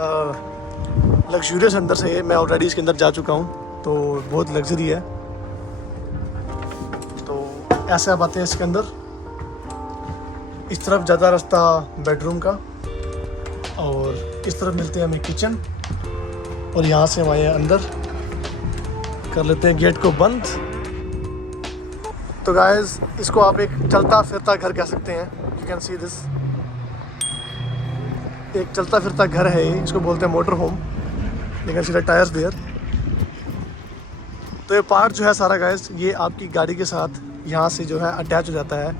Luxurious अंदर से है। मैं ऑलरेडी इसके अंदर जा चुका हूँ, तो बहुत लग्जरी है। तो ऐसे आप आते हैं इसके अंदर, इस तरफ ज़्यादा रास्ता बेडरूम का, और इस तरफ मिलते हैं हमें किचन, और यहाँ से हम आए हैं अंदर, कर लेते हैं गेट को बंद। तो गाइस इसको आप एक चलता फिरता घर कह सकते हैं। यू कैन सी दिस, एक चलता फिरता घर है ये, इसको बोलते हैं motor home. You can see the tyres there. तो ये पार्ट जो है सारा गाइस, ये आपकी गाड़ी के साथ यहाँ से जो है अटैच हो जाता है,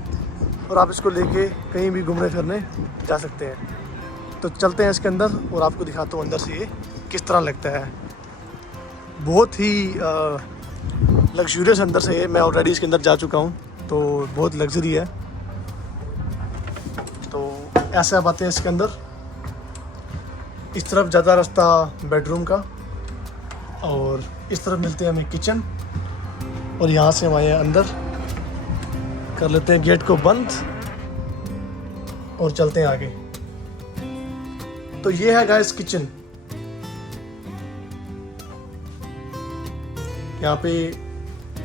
और आप इसको लेके कहीं भी घूमने फिरने जा सकते हैं। तो चलते हैं इसके अंदर और आपको दिखाता हूँ अंदर से ये किस तरह लगता है। बहुत ही लग्जूरियस अंदर से है। मैं ऑलरेडी इसके अंदर जा चुका हूँ, तो बहुत लग्जरी है। तो ऐसे आप आते हैं इसके अंदर, इस तरफ ज़्यादा रास्ता बेडरूम का, और इस तरफ मिलते हैं हमें किचन, और यहाँ से हम आए हैं अंदर, कर लेते हैं गेट को बंद और चलते हैं आगे। तो ये है गाइस किचन। यहाँ पे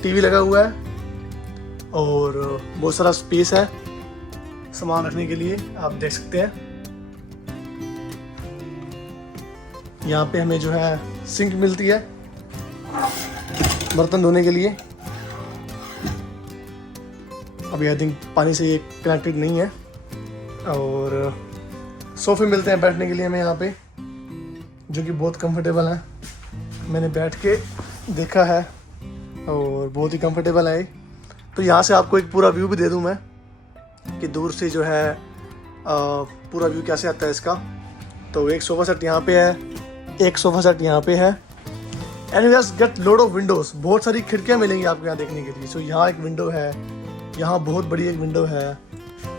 टीवी लगा हुआ है और बहुत सारा स्पेस है सामान रखने के लिए, आप देख सकते हैं। यहाँ पे हमें जो है सिंक मिलती है बर्तन धोने के लिए। अभी आई थिंक पानी से ये कनेक्टेड नहीं है। और सोफे मिलते हैं बैठने के लिए हमें यहाँ पे, जो कि बहुत कंफर्टेबल है। मैंने बैठ के देखा है और बहुत ही कंफर्टेबल है। तो यहाँ से आपको एक पूरा व्यू भी दे दूँ मैं, कि दूर से जो है पूरा व्यू कैसे आता है इसका। तो एक सोफ़ा सेट यहाँ पे है, एक सोफ़ा सेट यहाँ पे है, and you just get load of Windows. बहुत सारी खिड़कियाँ मिलेंगी आपको यहाँ देखने के लिए। सो यहाँ एक विंडो है, यहाँ बहुत बड़ी एक विंडो है,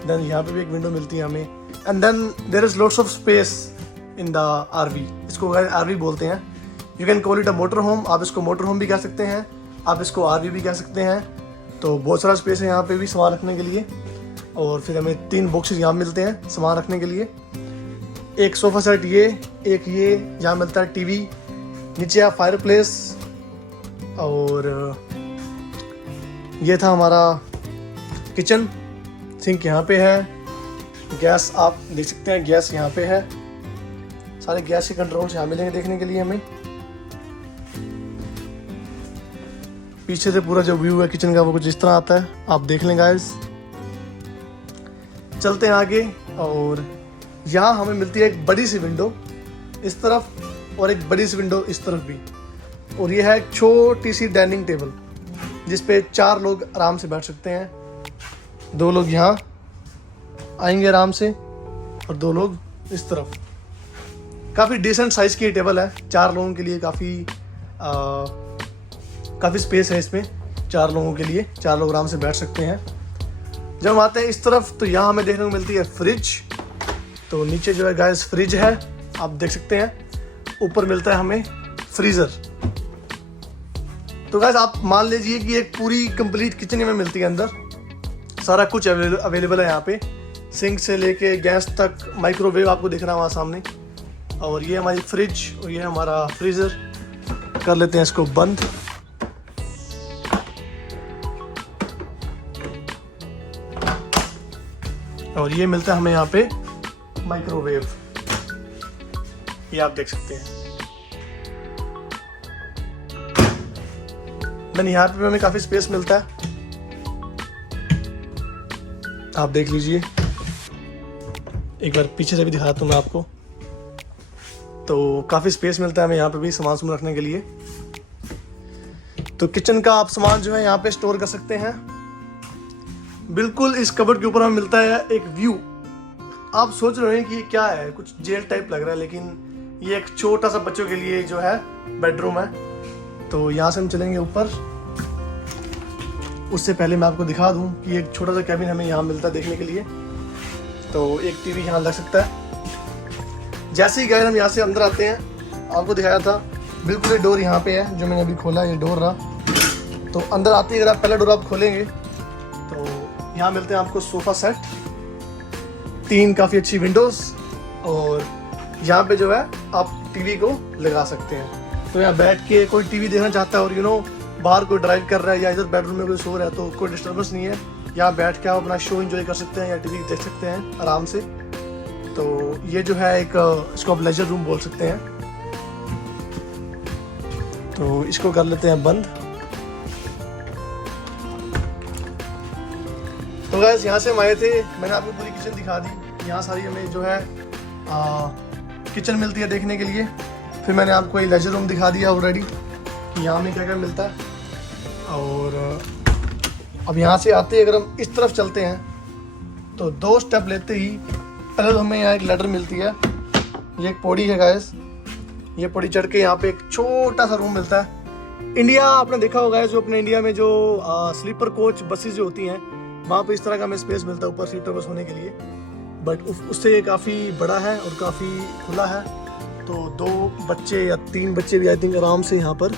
देन यहाँ पे भी एक विंडो मिलती है हमें, and then there is lots of space in the RV. इसको आरवी बोलते हैं। You can call it a motor home. आप इसको मोटर होम भी कह सकते हैं, आप इसको आरवी भी कह सकते हैं। तो बहुत सारा स्पेस है यहाँ पे भी सामान रखने के लिए। और फिर हमें 3 बॉक्सेस यहाँ मिलते हैं सामान रखने के लिए। एक सोफ़ा सेट ये, एक ये, यहाँ मिलता है टीवी, नीचे है फायर प्लेस, और ये था हमारा किचन। सिंक यहाँ पे है, गैस आप देख सकते हैं, गैस यहाँ पे है। सारे गैस के कंट्रोल्स यहाँ मिलेंगे देखने के लिए हमें। पीछे से पूरा जो व्यू है किचन का वो कुछ इस तरह आता है, आप देख लें गाइस। चलते हैं आगे, और यहाँ हमें मिलती है एक बड़ी सी विंडो इस तरफ, और एक बड़ी सी विंडो इस तरफ भी। और ये है एक छोटी सी डाइनिंग टेबल, जिस पे 4 लोग आराम से बैठ सकते हैं। 2 लोग यहाँ आएंगे आराम से, और 2 लोग इस तरफ। काफ़ी डिसेंट साइज़ की टेबल है 4 लोगों के लिए। काफ़ी स्पेस है इसमें 4 लोगों के लिए, 4 लोग आराम से बैठ सकते हैं। जब हम आते हैं इस तरफ, तो यहाँ हमें देखने को मिलती है फ्रिज। तो नीचे जो है गाइस फ्रिज है, आप देख सकते हैं। ऊपर मिलता है हमें फ्रीज़र। तो गाइस आप मान लीजिए कि एक पूरी कंप्लीट किचन में मिलती है अंदर। सारा कुछ अवेलेबल है यहाँ पे, सिंक से लेके गैस तक, माइक्रोवेव आपको दिख रहा है वहाँ सामने। और ये हमारी फ्रिज, और ये हमारा फ्रीज़र। कर लेते हैं इसको बंद। और ये मिलता है हमें यहाँ पे माइक्रोवेव, ये आप देख सकते हैं। मैंने यहाँ पे हमें काफ़ी स्पेस मिलता है, आप देख लीजिए। एक बार पीछे से भी दिखाता हूँ मैं आपको। तो काफ़ी स्पेस मिलता है हमें यहाँ पे भी सामान रखने के लिए। तो किचन का आप सामान जो है यहाँ पे स्टोर कर सकते हैं। बिल्कुल इस कबर्ड के ऊपर हमें मिलता है एक व्यू। आप सोच रहे हैं कि ये क्या है, कुछ जेल टाइप लग रहा है, लेकिन ये एक छोटा सा बच्चों के लिए जो है बेडरूम है। तो यहाँ से हम चलेंगे ऊपर। उससे पहले मैं आपको दिखा दूँ कि एक छोटा सा कैबिन हमें यहाँ मिलता है देखने के लिए। तो एक टीवी यहाँ लग सकता है। जैसे ही गए हम यहाँ से अंदर आते हैं, आपको दिखाया था बिल्कुल ये डोर यहाँ पे है जो मैंने अभी खोला, ये डोर रहा। तो अंदर आते ही अगर आप पहला डोर आप खोलेंगे तो यहाँ मिलते हैं आपको सोफ़ा सेट, 3 काफ़ी अच्छी विंडोज़, और यहाँ पे जो है आप टीवी को लगा सकते हैं। तो यहाँ बैठ के कोई टीवी देखना चाहता है और बाहर कोई ड्राइव कर रहा है या इधर बेडरूम में कोई सो रहा है तो कोई डिस्टर्बेंस नहीं है। यहाँ बैठ के आप अपना शो एंजॉय कर सकते हैं या टीवी देख सकते हैं आराम से। तो ये जो है एक इसको आप लेजर रूम बोल सकते हैं। तो इसको कर लेते हैं बंद। तो गाइस यहाँ से हम आए थे, मैंने आपको पूरी किचन दिखा दी। यहाँ सारी हमें जो है किचन मिलती है देखने के लिए। फिर मैंने आपको एक लेजर रूम दिखा दिया ऑलरेडी कि यहाँ में क्या क्या मिलता है। और अब यहाँ से आते ही अगर हम इस तरफ चलते हैं तो 2 स्टेप लेते ही पहले तो हमें यहाँ एक लैडर मिलती है। ये एक पौड़ी है गाइस, ये पौड़ी चढ़ के यहाँ पे एक छोटा सा रूम मिलता है। इंडिया आपने देखा होगा जो अपने इंडिया में जो स्लीपर कोच बसेस जो होती हैं वहाँ पे इस तरह का हमें स्पेस मिलता है ऊपर सीटों पर सोने के लिए। बट उससे ये काफ़ी बड़ा है और काफ़ी खुला है। तो 2 बच्चे या 3 बच्चे भी आई थिंक आराम से यहाँ पर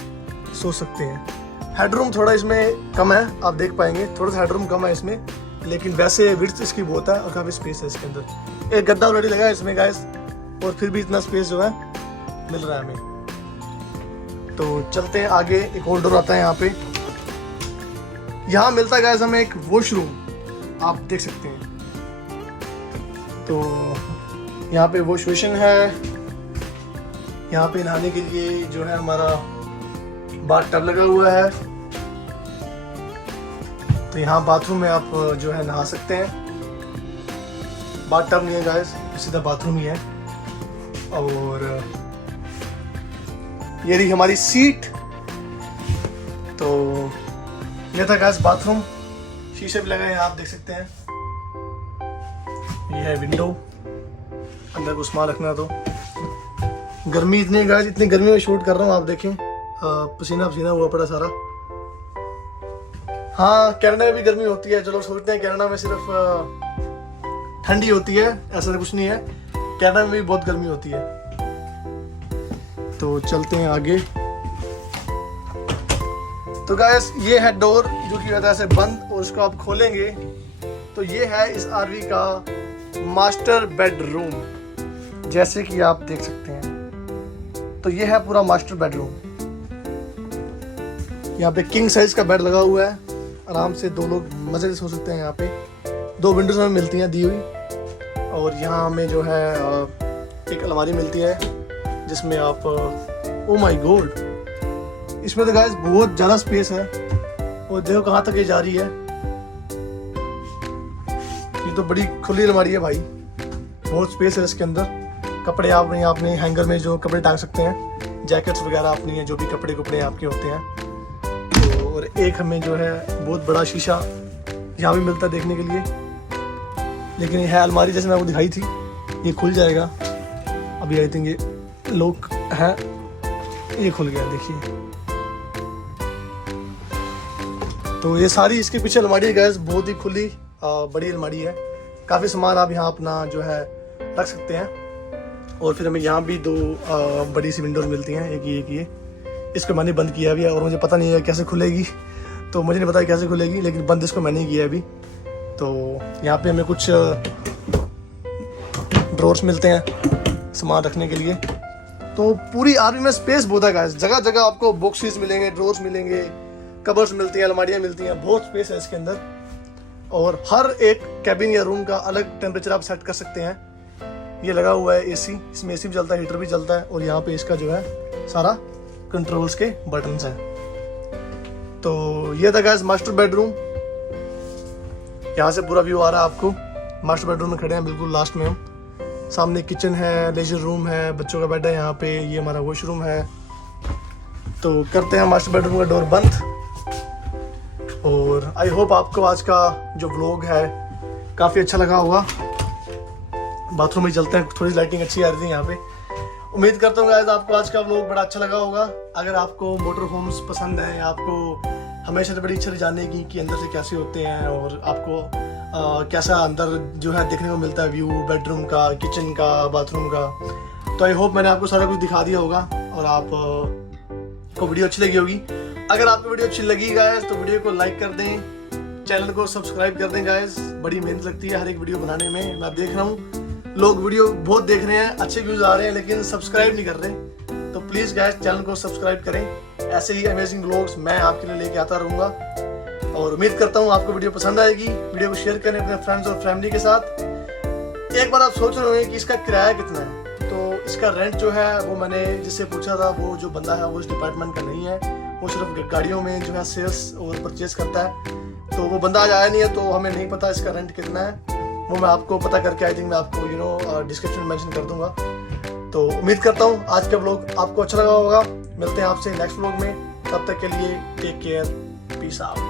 सो सकते हैं। हेडरूम थोड़ा इसमें कम है, आप देख पाएंगे थोड़ा सा हेडरूम कम है इसमें, लेकिन वैसे विड्थ इसकी बहुत है और काफ़ी स्पेस है इसके अंदर। एक गद्दा ऑलरेडी लगा है इसमें गाइस और फिर भी इतना स्पेस जो है मिल रहा है हमें। तो चलते हैं आगे। एक और डोर आता है यहाँ पे। यहाँ मिलता है गाइस हमें एक वॉशरूम, आप देख सकते हैं। तो यहाँ पे वॉश बेसिन है। यहाँ पे नहाने के लिए जो है हमारा बाथ टब लगा हुआ है। तो यहाँ बाथरूम में आप जो है नहा सकते हैं। बाथ टब नहीं है गाइस, सीधा बाथरूम ही है। और ये रही हमारी सीट। तो ये था गाइस बाथरूम, शीशे भी लगाए हैं आप देख सकते हैं। ये है विंडो, अंदर को सामान रखना। तो गर्मी इतनी गाइस, इतनी गर्मी में शूट कर रहा हूँ आप देखें, पसीना पसीना हुआ पड़ा सारा। हाँ कनाडा में भी गर्मी होती है, जो लोग सोचते हैं कनाडा में सिर्फ ठंडी होती है, ऐसा कुछ नहीं है, कनाडा में भी बहुत गर्मी होती है। तो चलते हैं आगे। तो गाइस ये है डोर जो की वजह से बंद, और उसको आप खोलेंगे तो ये है इस आरवी का मास्टर बेडरूम, जैसे कि आप देख सकते हैं। तो ये है पूरा मास्टर बेडरूम। यहाँ पे किंग साइज का बेड लगा हुआ है, आराम से 2 लोग मजे से सो सकते हैं। यहाँ पे 2 विंडोज हमें मिलती हैं दी हुई। और यहाँ हमें जो है एक अलमारी मिलती है जिसमें आप ओ माय गॉड, इसमें तो गाइस बहुत ज़्यादा स्पेस है। और देखो कहाँ तक ये जा रही है, ये तो बड़ी खुली अलमारी है भाई, बहुत स्पेस है इसके अंदर। कपड़े आप यहाँ अपने हैंगर में जो कपड़े टांग सकते हैं, जैकेट्स वगैरह अपनी जो भी कपड़े आपके होते हैं। तो और एक हमें जो है बहुत बड़ा शीशा यहाँ भी मिलता है देखने के लिए। लेकिन ये है अलमारी जैसे मैं आपको दिखाई थी, ये खुल जाएगा अभी। आई थिंक ये लॉक है, ये खुल गया देखिए। तो ये सारी इसके पीछे अलमारी है गाइस, बहुत ही खुली बड़ी अलमारी है। काफ़ी सामान आप यहाँ अपना जो है रख सकते हैं। और फिर हमें यहाँ भी 2 बड़ी सी विंडोज मिलती हैं, एक ये। इसको मैंने बंद किया अभी और मुझे पता नहीं है कैसे खुलेगी, तो मुझे नहीं पता कैसे खुलेगी, लेकिन बंद इसको मैंने किया अभी। तो यहाँ पे हमें कुछ ड्रॉर्स मिलते हैं सामान रखने के लिए। तो पूरी आरवी में स्पेस बहुत है गाइस, जगह जगह आपको बॉक्सेस मिलेंगे, ड्रॉर्स मिलेंगे, कबर्स मिलती हैं, अलमारियाँ मिलती हैं, बहुत स्पेस है इसके अंदर। और हर एक कैबिन या रूम का अलग टेम्परेचर आप सेट कर सकते हैं। ये लगा हुआ है एसी, इसमें एसी भी चलता है, हीटर भी चलता है। और यहाँ पे इसका जो है सारा कंट्रोल्स के बटन्स हैं। तो ये था गाइस मास्टर बेडरूम, यहाँ से पूरा व्यू आ रहा है आपको। मास्टर बेडरूम में खड़े हैं बिल्कुल लास्ट में हम। सामने किचन है, लेजर रूम है, बच्चों का बेड है यहाँ पे, ये हमारा वॉशरूम है। तो करते हैं मास्टर बेडरूम का डोर बंद। और आई होप आपको आज का जो व्लॉग है काफ़ी अच्छा लगा होगा। बाथरूम में चलते हैं, थोड़ी लाइटिंग अच्छी आ रही थी यहाँ पे। उम्मीद करता हूँ गाइस आपको आज का व्लॉग बड़ा अच्छा लगा होगा। अगर आपको मोटर होम्स पसंद है, आपको हमेशा से बड़ी इच्छा जानने की कि अंदर से कैसे होते हैं और आपको कैसा अंदर जो है देखने को मिलता है व्यू बेडरूम का, किचन का, बाथरूम का, तो आई होप मैंने आपको सारा कुछ दिखा दिया होगा और आप को वीडियो अच्छी लगी होगी। अगर आपको वीडियो अच्छी लगी गाइस तो वीडियो को लाइक कर दें, चैनल को सब्सक्राइब कर दें गाइस। बड़ी मेहनत लगती है हर एक वीडियो बनाने में, मैं देख रहा हूँ। लोग वीडियो बहुत देख रहे हैं, अच्छे व्यूज आ रहे हैं, लेकिन सब्सक्राइब नहीं कर रहे। तो प्लीज गाइस चैनल को सब्सक्राइब करें। ऐसे ही अमेजिंग व्लॉग्स मैं आपके लिए लेके आता रहूंगा और उम्मीद करता हूँ आपको वीडियो पसंद आएगी। वीडियो को शेयर करें अपने फ्रेंड्स और फैमिली के साथ। एक बार आप सोच रहे होंगे कि इसका किराया कितना है, तो इसका रेंट जो है वो मैंने जिससे पूछा था, वो जो बंदा है वो इस डिपार्टमेंट का नहीं है, वो सिर्फ गाड़ियों में जो है सेल्स और परचेज करता है। तो वो बंदा आज आया नहीं है, तो हमें नहीं पता इसका रेंट कितना है। वो मैं आपको पता करके आई थिंक मैं आपको डिस्क्रिप्शन में मेंशन कर दूंगा। तो उम्मीद करता हूँ आज का व्लॉग आपको अच्छा लगा होगा। मिलते हैं आपसे नेक्स्ट व्लॉग में, तब तक के लिए टेक केयर, पीस आउट।